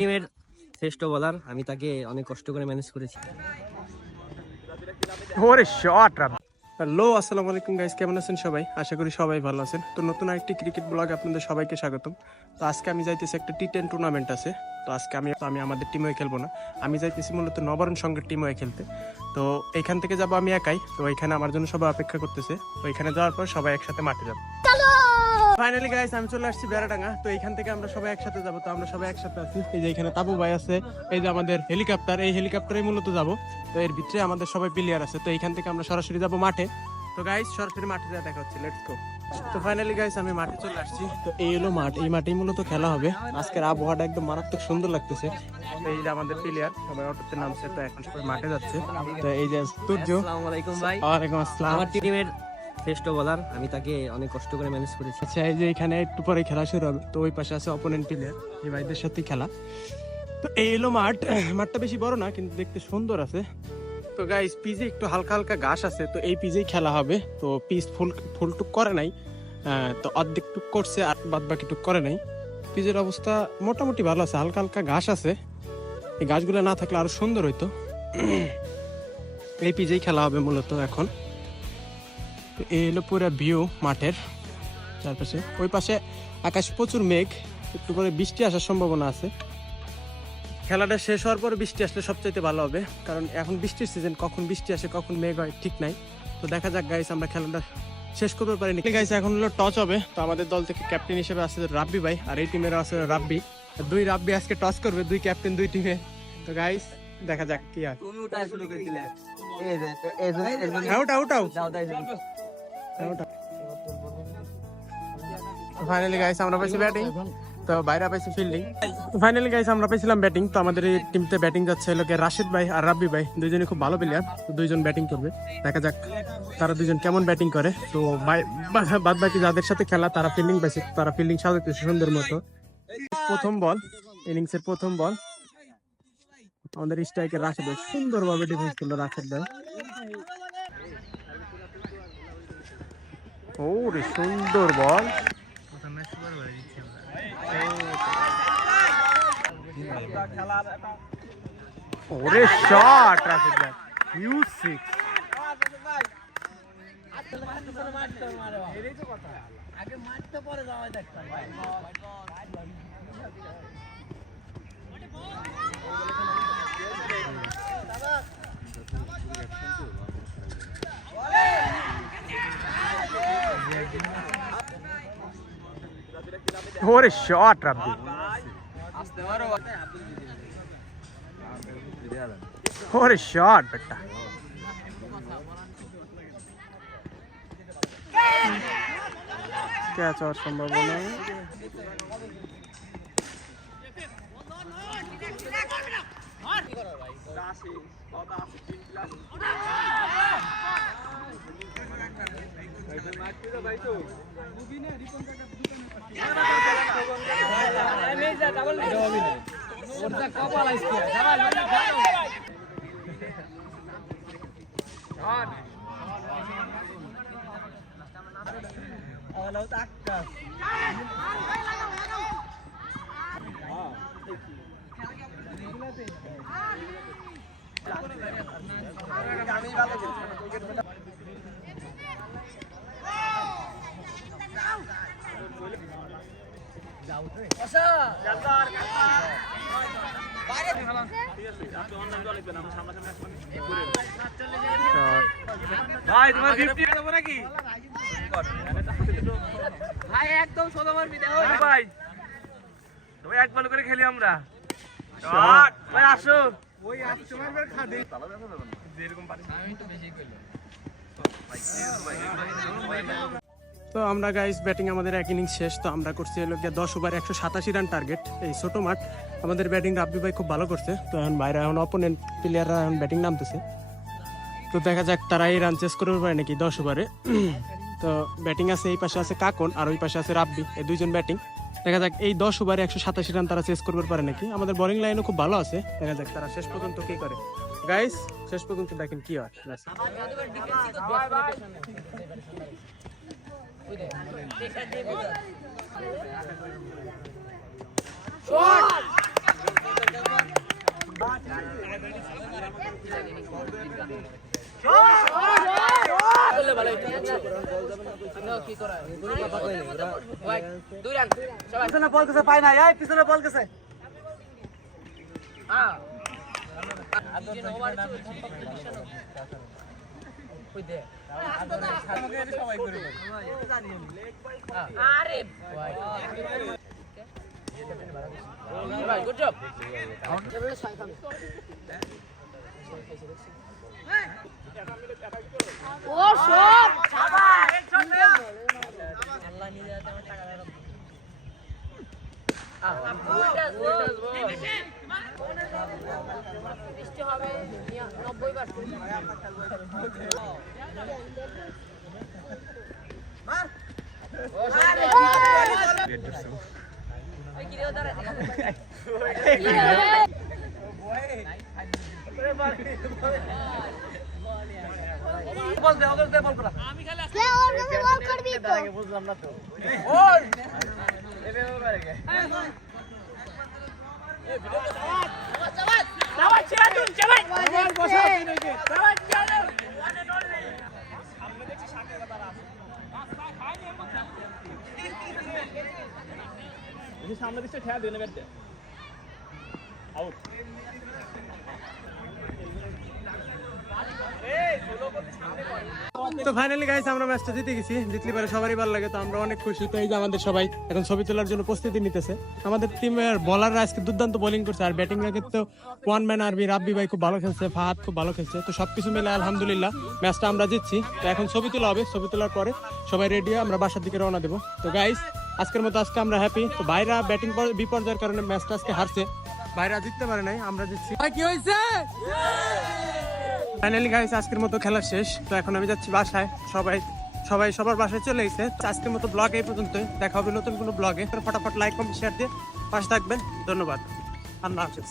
টিমের শ্রেষ্ঠ বোলার, আমি তাকে অনেক কষ্ট করে ম্যানেজ করেছি। ওরে শট রাব। হ্যালো, আসসালামু আলাইকুম গাইস, কেমন আছেন সবাই? আশা করি সবাই ভালো আছেন। তো নতুন আরেকটি ক্রিকেট ব্লগে আপনাদের সবাইকে স্বাগতম। তো আজকে আমি যাইতেছি একটা টি10 টুর্নামেন্ট আছে। তো আজকে আমি আমাদের টিমে খেলবো না, আমি যাইতেছি মূলত নবারণ সংঘের টিমে খেলতে। তো এইখান থেকে যাবো আমি একাই। তো ওইখানে আমার জন্য সবাই অপেক্ষা করতেছে। ওইখানে যাওয়ার পর সবাই একসাথে মাঠে যাবো। ফাইনালি গাইস, আমি চলে আসছি বেড়াডাঙ্গা। তো এইখান থেকে আমরা সবাই একসাথে যাবো। তো আমরা সবাই একসাথে আছি। এই যে এখানে তাবু ভাই আছে, এই যে আমাদের হেলিকপ্টার, এই হেলিকপ্টারে মূলত যাবো। তো এর ভিতরে আমাদের সবাই প্লেয়ার আছে। তো এইখান থেকে আমরা সরাসরি যাবো মাঠে। তো গাইস, সরাসরি মাঠে যা দেখা হচ্ছে, লেটস গো। তো ফাইনালি গাইস, আমি মাঠে চলে আসছি। তো এই হলো মাঠ, এই মাঠেই মূলত খেলা হবে। আজকের আবহাওয়াটা একদম মারাত্মক সুন্দর লাগতেছে। তো এই যে আমাদের প্লেয়ার সবাই অটোতে নামছে। তো এখন সবাই মাঠে যাচ্ছে। তো এই যে তুর্য। আসসালামু আলাইকুম ভাই। ওয়ালাইকুম আসসালাম। আমার টিমের শ্রেষ্ঠ বোলার, আমি তাকে অনেক কষ্ট করে ম্যানেজ করেছি। আচ্ছা, এই যে এখানে একটু পরে খেলা শুরু হবে। তো ওই পাশে আছে অপোনেন্ট প্লেয়ার, এই ভাইদের সাথে খেলা। তো এই হলো মাঠ। মাঠটা বেশি বড় না, কিন্তু দেখতে সুন্দর আছে। তো গাইস, পিচে একটু হালকা হালকা ঘাস আছে। তো এই পিচেই খেলা হবে। তো পিচ ফুল টুক করে নাই, তো অর্ধেক টুক করছে আর বাদ বাকি টুক করে নাই। পিচের অবস্থা মোটামুটি ভালো আছে, হালকা হালকা ঘাস আছে। এই ঘাসগুলো না থাকলে আরো সুন্দর হইতো। এই পিচেই খেলা হবে মূলত এখন। তো এই হলো পুরো ভিউ মাঠের চারপাশে। ওই পাশে আকাশ প্রচুর মেঘ, একটু করে বৃষ্টি আসার সম্ভাবনা আছে। খেলাটা শেষ হওয়ার পরে বৃষ্টি আসলে সবচাইতে ভালো হবে, কারণ এখন বৃষ্টির সিজন, কখন বৃষ্টি আসে কখন মেঘ হয় ঠিক নাই। তো দেখা যাক গাইস, আমরা খেলাটা শেষ করতে পারিনি গাইস। এখন হলো টস হবে। তো আমাদের দল থেকে ক্যাপ্টেন হিসেবে আছে রাব্বি ভাই, আর এই টিমের আছে রাব্বি। দুই রাব্বি আজকে টস করবে, দুই ক্যাপ্টেন দুই টিমে। তো গাইস, দেখা যাক কি হয়। ফাইনালি গাইস, আমরা পাইছি ব্যাটিং, তো বাইরে পাইছি ফিল্ডিং। ফাইনালি গাইস, আমরা পাইছিলাম ব্যাটিং। তো আমাদের এই টিমতে ব্যাটিং যাচ্ছে লোকে রাশিদ ভাই আর রাব্বি ভাই, দুইজনই খুব ভালো প্লেয়ার। তো দুইজন ব্যাটিং করবে, দেখা যাক তারা দুইজন কেমন ব্যাটিং করে। তো বাদ বাকি যাদের সাথে খেলা তারা ফিল্ডিং পাইছে, তারা ফিল্ডিং সাজাতেছে সুন্দর মতো। প্রথম বল, ইনিংসের প্রথম বল, আমাদের স্ট্রাইকার রাশিদ ভাই সুন্দরভাবে ডিফেন্স করলো। রাশিদ ভাই, ও রে সুন্দর বল। ওরে শট রাশিদ ভাই, হিউজ সিক্স। ওরে শট রাব্বি, ওরে শট বেটা। ক্যাচ হওয়ার সম্ভাবনা। ভাই তোমার 50 দেব নাকি ভাই? একদম সোজা মারবি দাও ভাই, তুমি এক বল করে খেলি আমরা। শট ভাই, আসো ওই আসছে মারবে খাদি এরকম পারি আমি তো বেশি কইলাম ভাই। তো আমরা গাইস ব্যাটিং আমাদের এক ইনিংস শেষ। তো আমরা করছি হলো 10 ওভার 187 রান টার্গেট। এই ছোট মাঠ, আমাদের ব্যাটিং রাব্বি ভাই খুব ভালো করছে। তো এখন বাইরে এখন অপোনেন্ট প্লেয়াররা এখন ব্যাটিং নামতেছে। তো দেখা যাক তারা এই রান চেস করতে পারে নাকি 10 ওভারে। তো ব্যাটিং আছে, এই পাশে আছে কাকন আর ওই পাশে আছে রাব্বি, এই দুইজন ব্যাটিং। দেখা যাক এই 10 ওভারে 187 রান তারা চেস করতে পারে নাকি। আমাদের বোলিং লাইনও খুব ভালো আছে, দেখা যাক তারা শেষ পর্যন্ত কি করে। গাইস, শেষ পর্যন্ত দেখেন কি হয়। পিছনে বল গেছে পাই না, এই পিছনে বল গেছে। বল দে, ওদের দে বল করা। বুঝলাম না তো। ওই সামনে দিচ্ছে ঠেয়া দিয়ে নেবে আউট। তো ফাইনালি গাইস আমরা ম্যাচটা জিতে গেছি, জিতলে পরে সবারই ভালো লাগে, তো আমরা অনেক খুশি। তো এই যে আমাদের সবাই এখন ছবি তোলার জন্য প্রস্তুতি নিতেছে। আমাদের টিমের বলাররা আজকে দুর্দান্ত বোলিং করছে, আর ব্যাটিং এর ক্ষেত্রে ওয়ান ম্যান আরবি রাব্বি ভাই খুব ভালো খেলছে, ফাহাদ খুব ভালো খেলছে। তো সবকিছু মিলে আলহামদুলিল্লাহ ম্যাচটা আমরা জিতছি। তো এখন ছবি তোলা হবে, ছবি তোলার পরে সবাই রেডি, আমরা বাসার দিকে রওনা দেবো। তো গাইস আজকের মতো আজকে আমরা হ্যাপি। তো ভাইরা ব্যাটিং বিপর্যয়ের কারণে ম্যাচটা আজকে হারছে, ভাইরা জিততে পারে নাই, আমরা জিতছি। কি হয়েছে? ফাইনালি গাইস আজকের মতো খেলা শেষ। তো এখন আমি যাচ্ছি বাসায়, সবাই সবার বাসায় চলে গেছে। আজকের মতো ব্লগ এই পর্যন্তই, দেখা হবে নতুন কোনো ব্লগে। ফটাফট লাইক কমেন্ট শেয়ার দিয়ে পাশে থাকবেন। ধন্যবাদ, আল্লাহ হাফেজ।